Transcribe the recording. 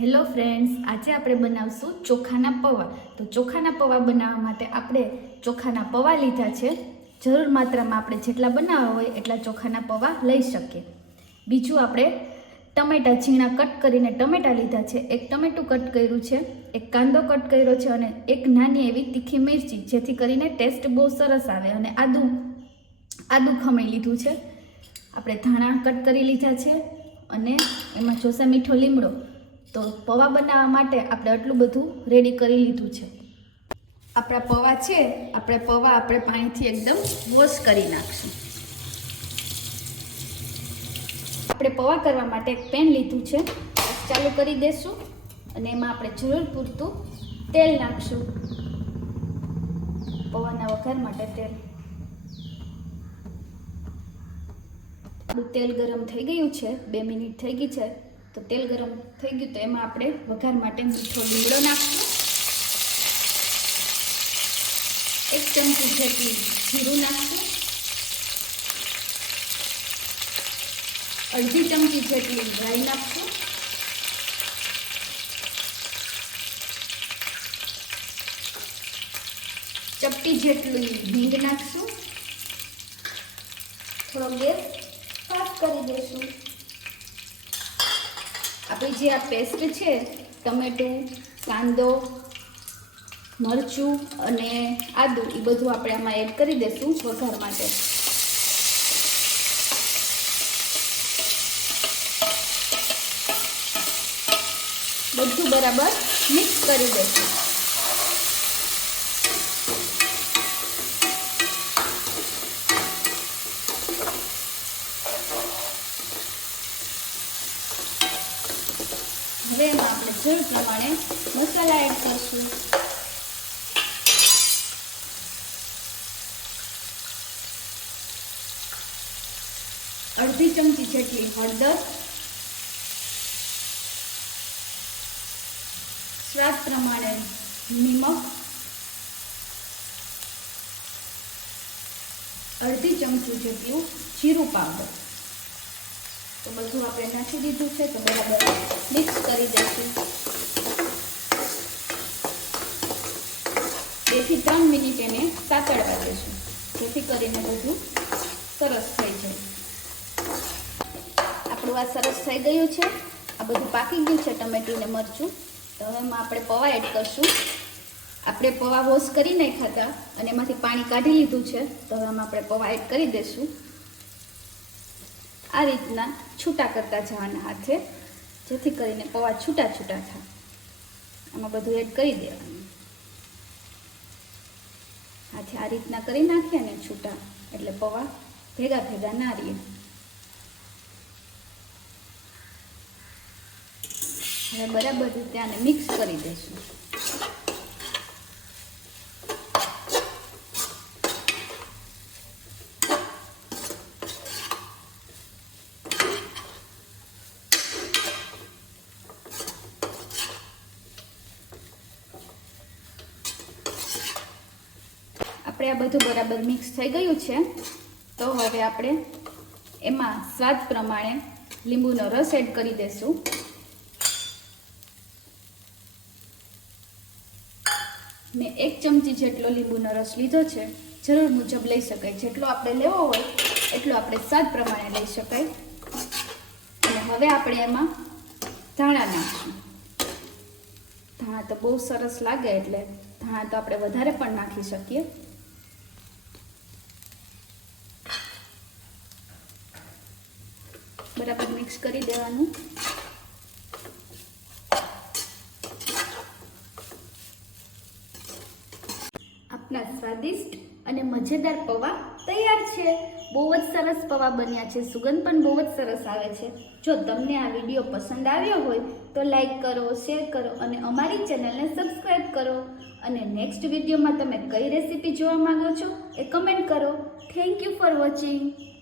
Hello friends, આજે આપણે બનાવશું ચોખાના પૌવા. તો ચોખાના પૌવા બનાવવા માટે આપણે ચોખાના પૌવા લીધા છે. જરૂર માત્રામાં આપણે જેટલા બનાવવા હોય એટલા ચોખાના પૌવા લઈ શકીએ. બીજું આપણે ટમેટાં ઝીણા કટ કરીને ટમેટાં લીધા છે. એક ટમેટું કટ કર્યું છે, એક કાંદો કટ કર્યો છે અને એક નાની એવી તીખી મિરચી, જેથી કરીને ટેસ્ટ બહુ સરસ આવે. અને આદુ ખમણી લીધું છે. આપણે ધાણા કટ કરી લીધા છે અને એમાં જોશે મીઠો લીમડો. તો પૌવા બનાવવા માટે આપણે આટલું બધું રેડી કરી લીધું છે. આપણા પૌવા છે, આપણે પાણીથી એકદમ વોશ કરી નાખશું. આપણે પૌવા કરવા માટે એક પેન લીધું છે, ચાલુ કરી દેશું અને એમાં આપણે જરૂર પૂરતું તેલ નાખશું. પૌવાના વઘાર માટે તેલ. આપણું તેલ ગરમ થઈ ગયું છે, 2 મિનિટ થઈ ગઈ છે. તો તેલ ગરમ થઈ ગયું તો એમાં આપણે વઘાર માટે મીઠો લીમડો નાખશું, 1 ચમચી જેટલી જીરું નાખશું, 1/2 ચમચી જેટલી રાઈ નાખશું, ચપટી જેટલી હિંગ નાખશું. થોડો ગેસ ફાસ્ટ કરી દઈશું. આપણી જે આ પેસ્ટ છે, ટમેટું, કાંદો, મરચું અને આદુ, એ બધું આપણે આમાં એડ કરી દઈશું વઘાર માટે. બધું બરાબર મિક્સ કરી દઈશું. હવે એમાં આપણે જરૂર પ્રમાણે મસાલા એડ કરીશું. અડધી ચમચી જેટલી હળદર, સ્વાદ પ્રમાણે નમક, અડધી ચમચી જેટલું જીરું પાવડર. તો બધું આપણે નાખી દીધું છે. તો બરાબર મિક્સ કરી દઈશું. 2 થી 3 મિનિટ એને સાતળવા દઈશું, જેથી કરીને બધું સરસ થઈ જાય. આપણું આ સરસ થઈ ગયું છે. આ બધું પાકી ગયું છે, ટમેટું ને મરચું. તો હવે એમાં આપણે પૌવા એડ કરશું. આપણે પૌવા વોશ કરી નાખ્યા હતા અને એમાંથી પાણી કાઢી લીધું છે. તો હવે એમાં આપણે પૌવા એડ કરી દઈશું. આ રીતના છૂટા કરતા જવાના હાથે, જેથી કરીને પૌવા છૂટા છૂટા થાય. આમાં બધું એડ કરી દેવાનું. હાથે આ રીતના કરી નાખીએ ને છૂટા, એટલે પૌવા ભેગા ભેગા ના રહીએ. હવે બરાબર રીતે આને મિક્સ કરી દઈશું. આપણે આ બધું બરાબર મિક્સ થઈ ગયું છે. તો હવે આપણે એમાં સ્વાદ પ્રમાણે લીંબુનો રસ એડ કરી દઈશું. મેં 1 ચમચી જેટલો લીંબુનો રસ લીધો છે. જરૂર મુજબ લઈ શકાય, જેટલો આપણે લેવો હોય એટલો આપણે સ્વાદ પ્રમાણે લઈ શકાય. અને હવે આપણે એમાં ધાણા નાખીશું. ધાણા તો બહુ સરસ લાગે, એટલે ધાણા તો આપણે વધારે પણ નાખી શકીએ. બરાબર મિક્સ કરી દેવાનું. આપણા સ્વાદિષ્ટ અને મજેદાર પૌવા તૈયાર છે. બહુ જ સરસ પૌવા બન્યા છે. સુગંધ પણ બહુ જ સરસ આવે છે. જો તમને આ વિડીયો પસંદ આવ્યો હોય તો લાઈક કરો, શેર કરો અને અમારી ચેનલને સબસ્ક્રાઈબ કરો. અને નેક્સ્ટ વિડીયોમાં તમે કઈ રેસીપી જોવા માંગો છો એ કમેન્ટ કરો. Thank you for watching.